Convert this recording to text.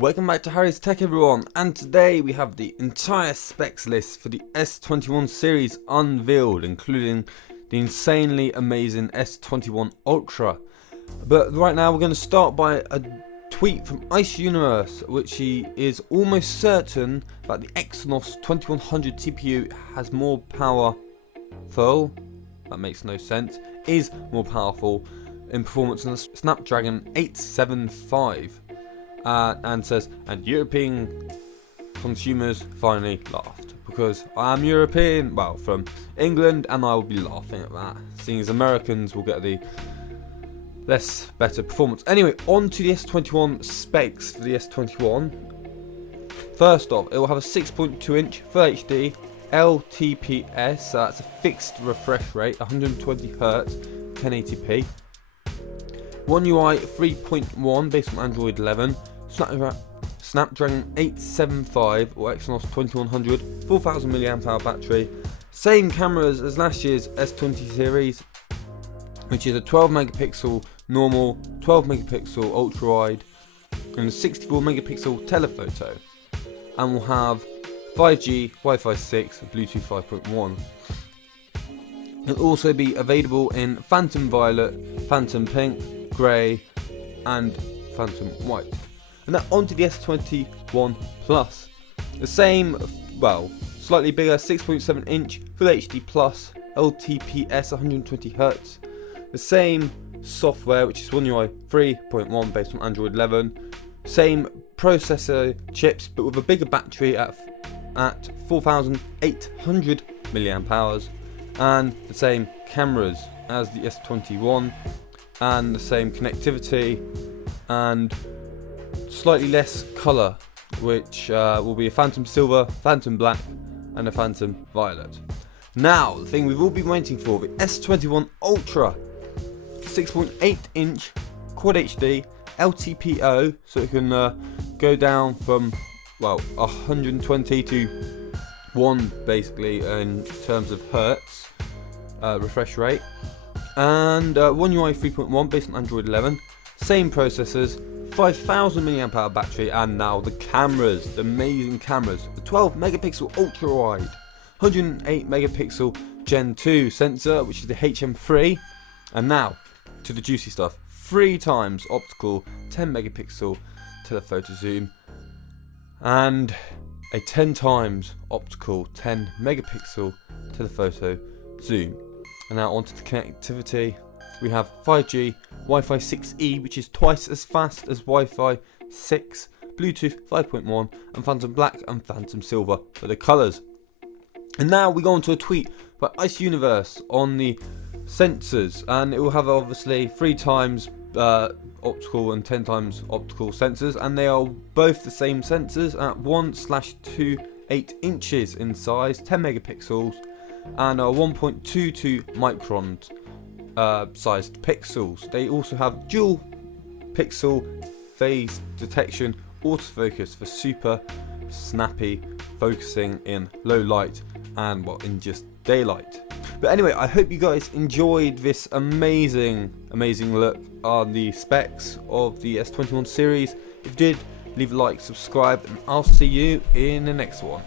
Welcome back to Harry's Tech everyone, and today we have the entire specs list for the S21 series unveiled, including the insanely amazing S21 Ultra. But right now we're going to start by a tweet from Ice Universe, which he is almost certain that the Exynos 2100 CPU has more powerful, that makes no sense, is more powerful in performance than the Snapdragon 875. And says, and European consumers finally laughed, because I am European, well, from England, and I will be laughing at that, seeing as Americans will get the better performance. Anyway, on to the S21 specs for the S21. First off, it will have a 6.2 inch Full HD LTPS, so that's a fixed refresh rate, 120 Hz, 1080p. One UI 3.1 based on Android 11, Snapdragon 875 or Exynos 2100, 4000 mAh battery. Same cameras as last year's S20 series, which is a 12 megapixel normal, 12 megapixel ultra wide, and a 64 megapixel telephoto. And will have 5G, Wi-Fi 6, and Bluetooth 5.1. It'll also be available in Phantom Violet, Phantom Pink, Grey, and Phantom White. And now onto the S21 Plus. The same, well, slightly bigger 6.7 inch Full HD Plus, LTPS 120 Hz. The same software, which is One UI 3.1 based on Android 11. Same processor chips, but with a bigger battery at 4800 mAh. And the same cameras as the S21. And the same connectivity, and slightly less colour, which will be a Phantom Silver, Phantom Black, and a Phantom Violet. Now, the thing we've all been waiting for, the S21 Ultra, 6.8 inch Quad HD LTPO, so it can go down from, well, 120 to 1 basically in terms of hertz refresh rate. And One UI 3.1 based on Android 11, same processors, 5000 mAh battery, and now the cameras, the amazing cameras, the 12 megapixel ultra wide, 108 megapixel Gen 2 sensor, which is the HM3, and now to the juicy stuff, 3 times optical 10 megapixel telephoto zoom, and a 10 times optical 10 megapixel telephoto zoom. And now onto the connectivity. We have 5G, Wi-Fi 6E, which is twice as fast as Wi-Fi 6, Bluetooth 5.1, and Phantom Black and Phantom Silver for the colours. And now we go on to a tweet by Ice Universe on the sensors, and it will have obviously 3 times optical and 10 times optical sensors, and they are both the same sensors at 1/28 inches in size, 10 megapixels, and are 1.22 micron sized pixels. They also have dual pixel phase detection autofocus for super snappy focusing in low light and in just daylight. But anyway, I hope you guys enjoyed this amazing look on the specs of the S21 series. If you did, leave a like, subscribe, and I'll see you in the next one.